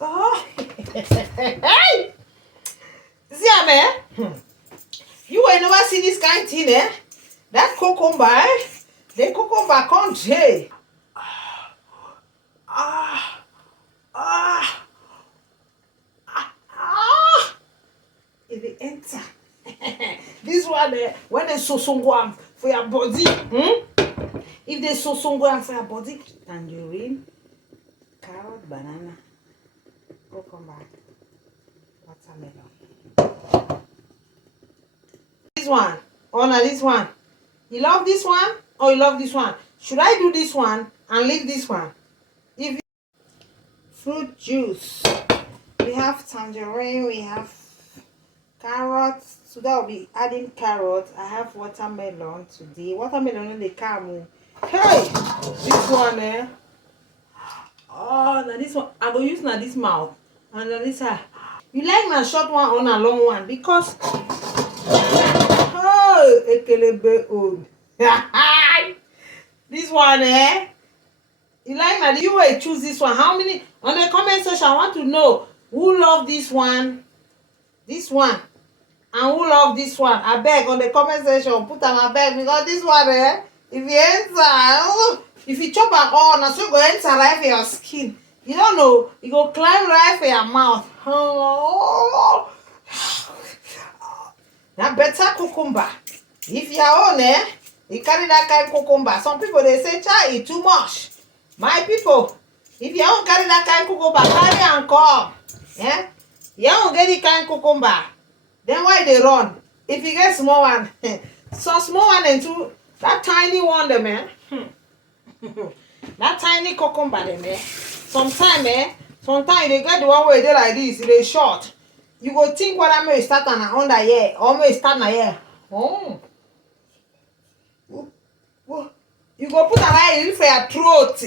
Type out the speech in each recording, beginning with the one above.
Oh. Hey! See, you will never see this kind of thing, eh? That cucumber, eh? The cucumber can't say. Ah, ah, ah. If it enter. This one, when they so one for your body, if they so one for your body, tangerine, carrot, banana, cucumber, watermelon. This one, or not this one. You love this one or you love this one? Should I do this one and leave this one? If you... Fruit juice, we have tangerine, we have carrots. Today I'll be adding carrots. I have watermelon today. Watermelon in the caramel. Hey, this one, eh? Oh, now this one I go use now this mouth and then this eye. You like my short one or a long one? Because oh, ekelebe old. This one, eh? You like my, you will choose this one. How many on the comment section? I want to know who love this one, and who love this one. I beg on the comment section, put them I beg, because this one, eh? If you enter, if you chop am all, na so go enter right for your skin. You don't know, you go climb right for your mouth. Oh. Now better cucumber. If you own, eh? You carry that kind of cucumber. Some people they say, "Chai, it too much." My people, if you don't carry that kind of cucumber, carry and come. Yeah? You don't get the kind of cucumber. Then why they run? If you get small one, so small one and two, that tiny one, them, eh? That tiny cucumber, them, eh? Sometimes they get the one where they like this, they short. You go think what I may start on under here, or may start na here. Oh. You go put a eye in for your throat.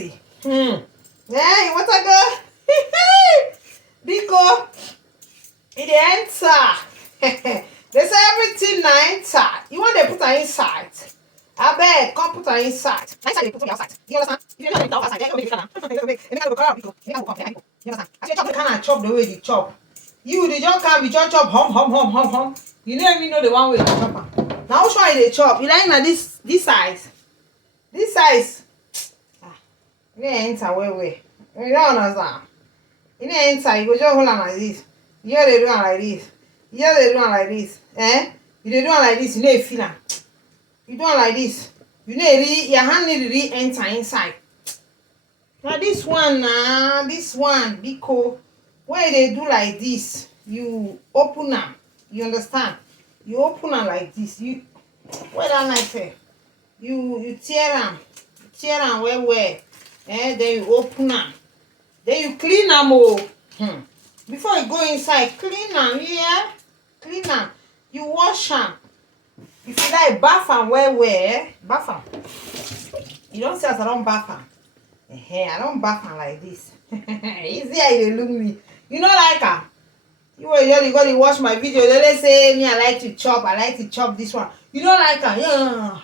Yeah, you want to go? Because it enter. They say everything na enter. You want to put her inside. I beg, come put her inside. Inside they put her outside. You understand? If you don't outside, then you understand? As you chop, you cannot chop the way you chop. You the just come, you just chop hum. You don't even know the one way you chop am. Now which one you dey chop? You like na this size? This size. You dey enter well. You don't understand. You dey enter, you go just hold am like this. You just dey do am like this. You just dey do am like this. Eh? You dey do am like this, you no dey feel am. You do am like this. You no really, your hand need to really enter inside. Now this one because when they do like this, you open them. You understand? You open them like this. You where that knife here? You tear them well. Then you open them. Then you clean them all. Before you go inside, clean them, yeah? Clean them. You wash them. If you like bath them well, bath them. You don't say as I don't bath them. I don't bath them like this. Easy how you look me. You know like her. You got to watch my video. They say me I like to chop this one. You don't like her. Yeah.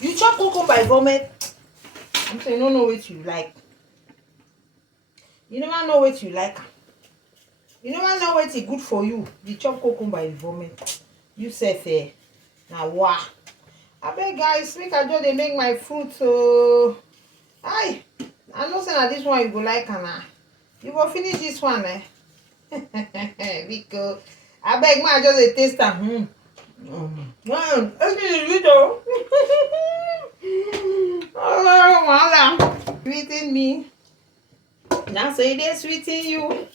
You chop cucumber vomit. I'm saying you don't know what you like. You never know what you like. You never know what is good for you. You chop cucumber vomit. You say now wow. I beg guys, make I just make my fruit so I know say this one you go like Anna. You go finish this one, eh? Because I beg my just taste them. Oh, mother, sweeten me. Now say they sweeten you.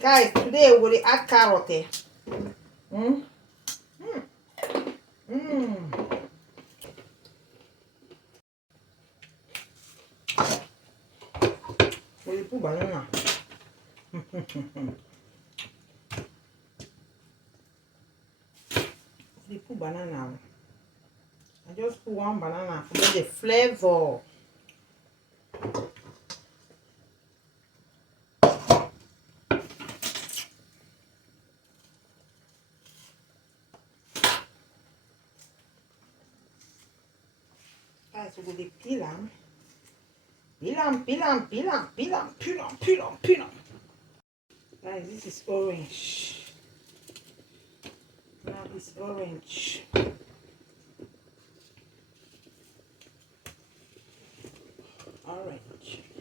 Guys, today we'll add carrot. We'll put banana. We put banana. I just put one banana for the flavor. Guys, we go dey peel am. Peel am, peel am, peel am, peel am, peel am, peel am, peel am. Guys, this is orange. Now this orange. Orange.